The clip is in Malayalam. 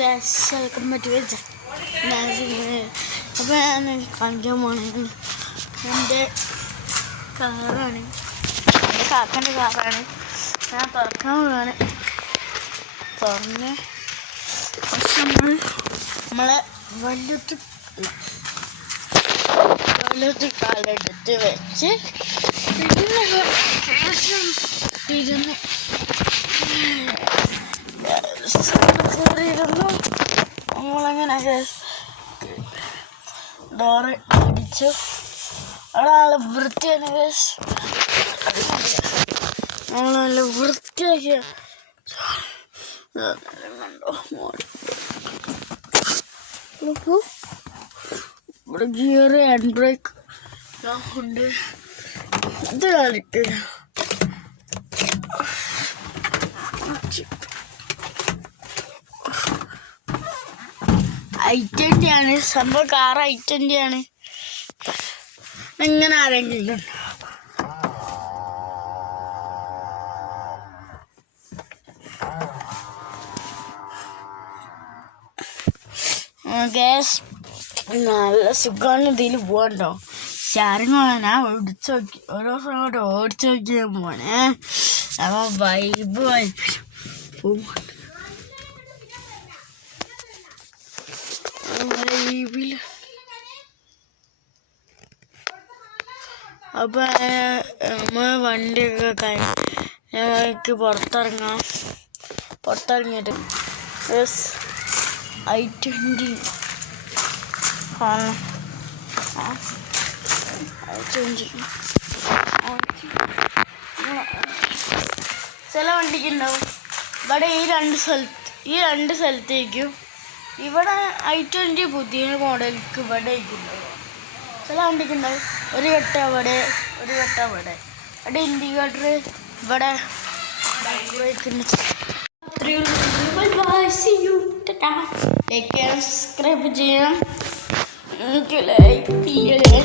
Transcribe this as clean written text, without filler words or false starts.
വെൽക്കം ബാക്ക് ടു അപ്പോൾ ഞാൻ കാണിക്കാൻ പോകണത് എൻ്റെ കാറാണ്, എൻ്റെ കാക്കൻ്റെ കാറാണ്. ഞാൻ തുറക്കാൻ പോവാണ്. തുറന്ന് പക്ഷെ നമ്മളെ വലുത് കാലെടുത്ത് വെച്ച് ഇരുന്ന് നമ്മളങ്ങനെ ഡോറ് അടിച്ചു. അവിടെ നല്ല വൃത്തിയാണ്. നമ്മൾ നല്ല വൃത്തിയാക്കിയ ഇവിടെ ഗിയർ ഹാൻഡ് ബ്രേക്ക് ഉണ്ട്. ഇത് കളിക്കില്ല. ഐറ്റൻ്റെയാണ് സംഭവം, കാർ ഐറ്റൻ്റെയാണ്. ഇങ്ങനെ ആരെങ്കിലും ഗ്യാസ് നല്ല സുഖമാണ്. ഇതിൽ പോകണ്ടോ ഷാറിങ് പോകാൻ ഞാൻ ഓടിച്ചു നോക്കി. ഓരോ ദിവസം അങ്ങോട്ട് ഓടിച്ചു നോക്കി ഞാൻ പോണേ. അപ്പൊ വൈബ് അപ്പൊ നമ്മൾ വണ്ടിയൊക്കെ കഴിഞ്ഞ് പുറത്തിറങ്ങിയിട്ട് i20 ആണ്. ചില വണ്ടിക്ക് ഉണ്ടാവും ഇവിടെ ഈ രണ്ട് സ്ഥലത്തേക്കും. ഇവിടെ i20 പുതിയ മോഡലിക്ക് ഇവിടെ ഉണ്ടാവും. ചില വണ്ടിക്ക് ഉണ്ടാവും ഒരു കെട്ട അവിടെ, ഒരു കെട്ട അവിടെ. അവിടെ ഇൻഡിക്കേറ്റർ ഇവിടെ സബ്സ്ക്രൈബ് ചെയ്യാം. എനിക്ക് ലൈക്ക് ചെയ്യലേ.